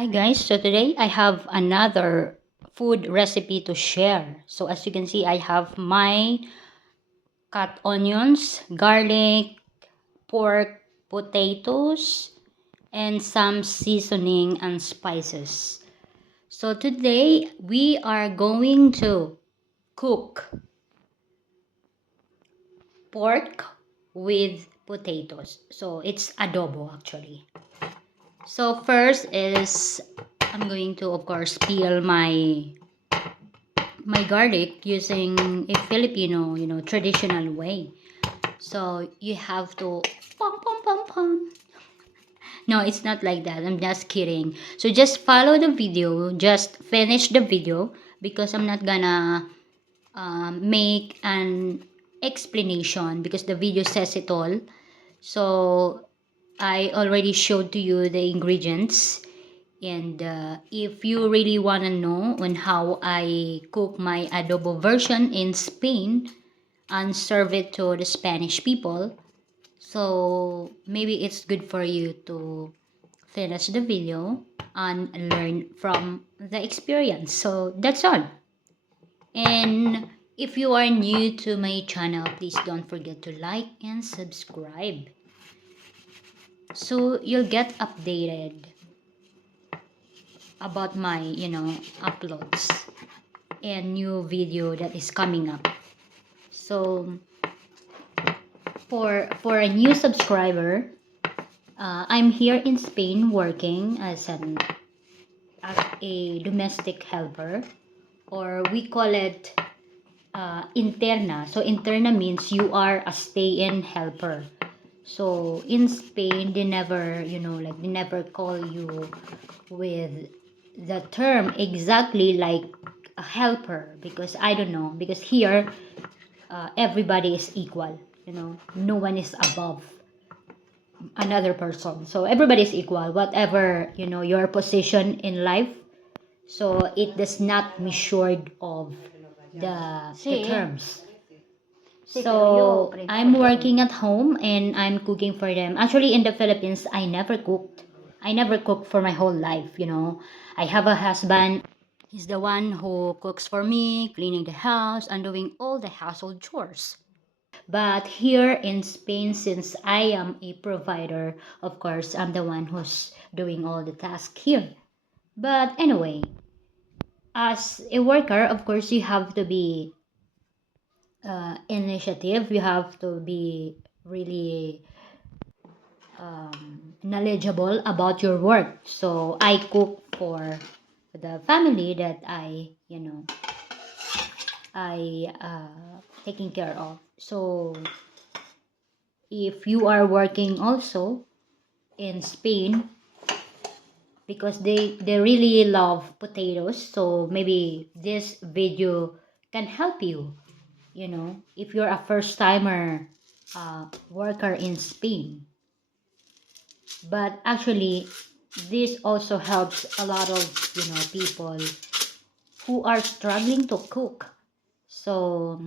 Hi guys, so today I have another food recipe to share. So as you can see, I have my cut onions, garlic, pork, potatoes, and some seasoning and spices. So today we are going to cook pork with potatoes. So it's adobo actually. So first is I'm going to of course peel my garlic using a Filipino, traditional way. So you have to pom pom pom pom. No, it's not like that. I'm just kidding. So just follow the video. Just finish the video because I'm not gonna make an explanation because the video says it all. So I already showed to you the ingredients. And if you really want to know on how I cook my adobo version in Spain and serve it to the Spanish people, so maybe it's good for you to finish the video and learn from the experience. So that's all. And if you are new to my channel, please don't forget to like and subscribe so you'll get updated about my uploads and new video that is coming up. So for a new subscriber, I'm here in Spain working as a domestic helper, or we call it interna. So interna means you are a stay-in helper. So in Spain, they never, they never call you with the term exactly like a helper, because I don't know, because here everybody is equal, no one is above another person. So everybody is equal, whatever, your position in life. So it does not measured of the terms. So I'm working at home and I'm cooking for them. Actually, in the Philippines, I never cooked. I never cooked for my whole life. I have a husband. He's the one who cooks for me, cleaning the house and doing all the household chores. But here in Spain, since I am a provider, of course, I'm the one who's doing all the tasks here. But anyway, as a worker, of course, you have to be initiative. You have to be really knowledgeable about your work. So I cook for the family that I taking care of. So if you are working also in Spain, because they really love potatoes, so maybe this video can help you, if you're a first timer worker in Spain. But actually this also helps a lot of people who are struggling to cook. So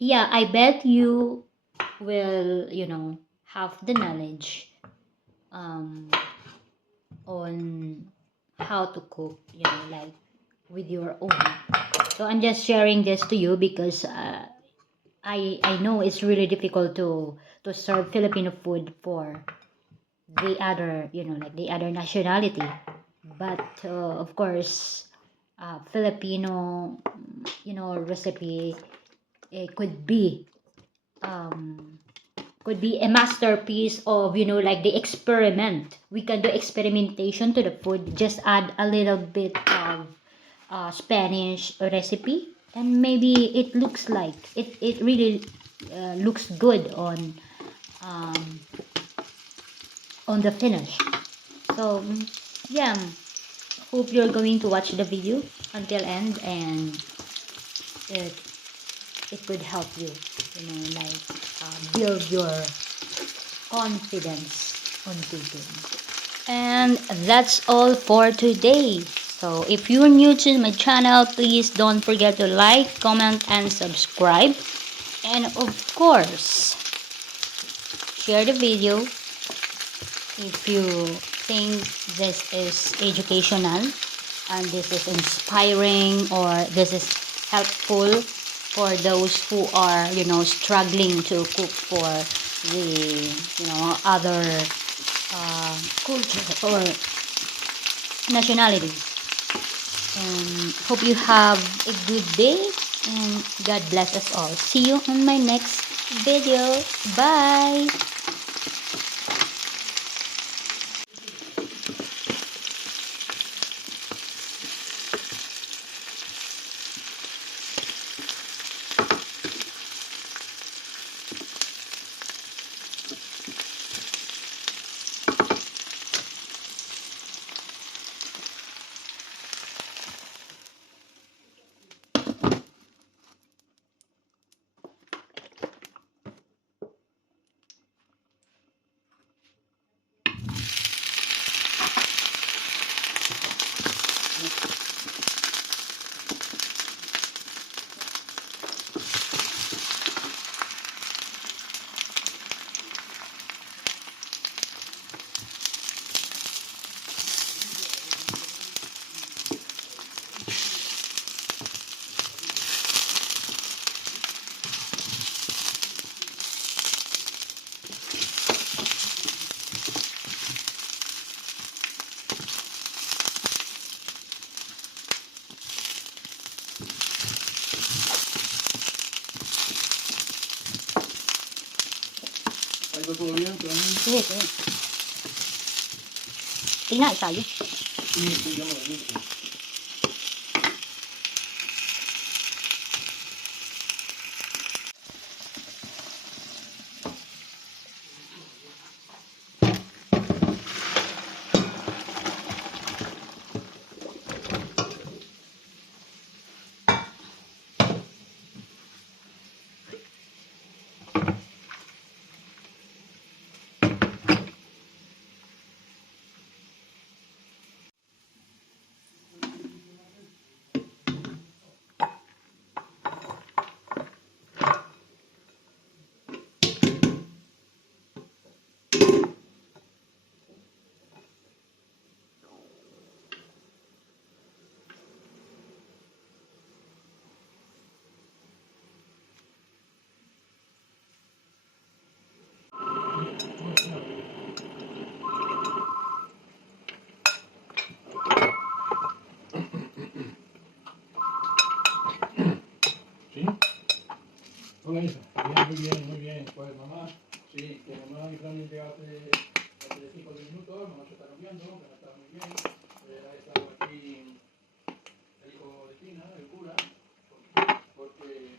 yeah, I bet you will have the knowledge um, on how to cook, like with your own. So I'm just sharing this to you because I know it's really difficult to serve Filipino food for the other, like the other nationality. But of course, Filipino, recipe, it um, could be a masterpiece of, like the experiment. We can do experimentation to the food. Just add a little bit of Spanish recipe, and maybe it looks like it really looks good um, on the finish. So yeah, hope you're going to watch the video until end, and it it could help you, like build your confidence on cooking. And that's all for today. So if you're new to my channel, please don't forget to like, comment, and subscribe. And of course, share the video if you think this is educational and this is inspiring, or this is helpful for those who are, struggling to cook for the, other culture or nationalities. And hope you have a good day, and God bless us all. See you on my next video. Bye. ¿Ahí va todo bien? ¿También? Sí, sí. Tingnan tayo. Sí, sí, ya me lo dije. ¿Sí? Hola, Isa. Bien, muy bien, muy bien. Pues mamá, sí, que mamá y Fran llega hace 5 o 10 minutos, mamá se está cambiando, que no está muy bien. Ha estado aquí el hijo de Tina, el cura, porque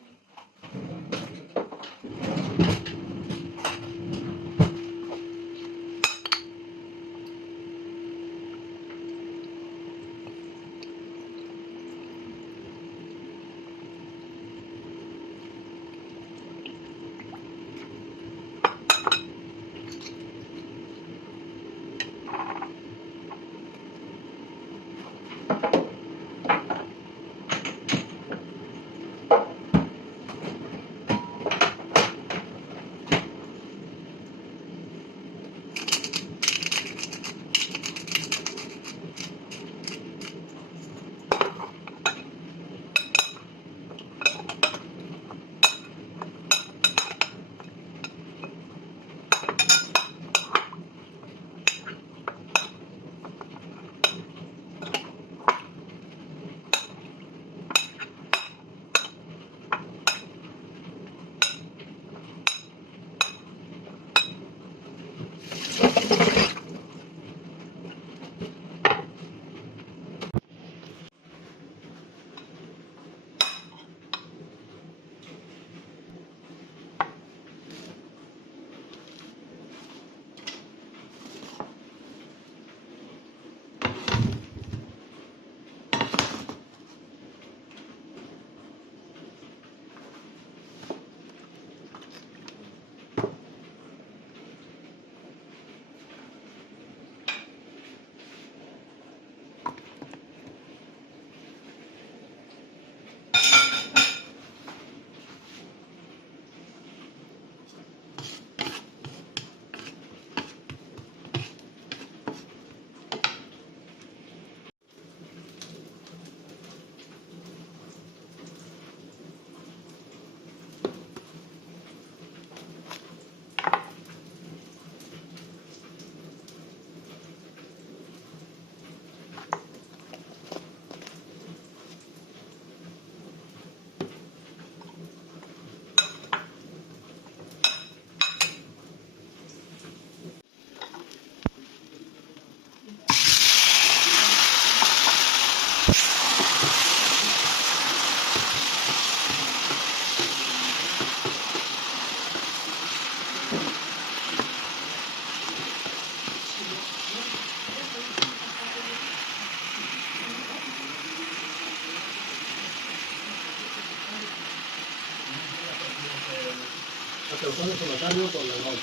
causando somatorio por la noche.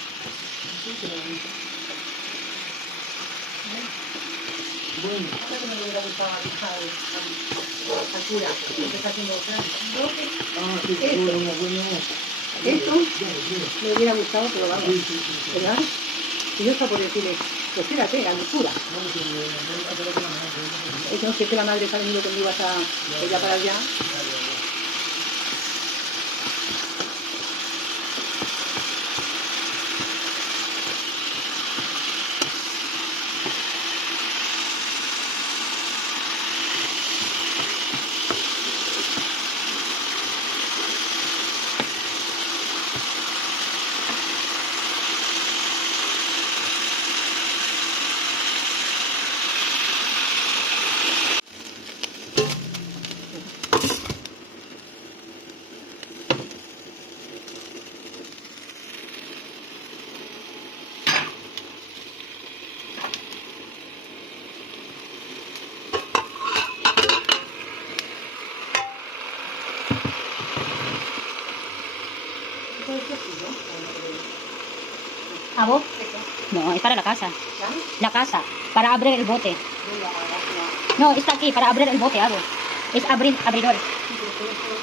Bueno, Ahora que me hubiera gustado avisar al cura, que está haciendo bloque. sí, bueno, bueno. Esto Ya, me hubiera gustado, pero vamos, sí, sí, sí, sí. ¿verdad? Y yo estaba por decirle, pues quédate, la locura. Vamos a ver, No sé que la madre está venido conmigo hasta ella para allá. ¿Esto es tuyo? ¿A vos? No, es para la casa. ¿Claro? La casa, para abrir el bote. No, No, está aquí, para abrir el bote, hago. Es abridor. sí, pero esto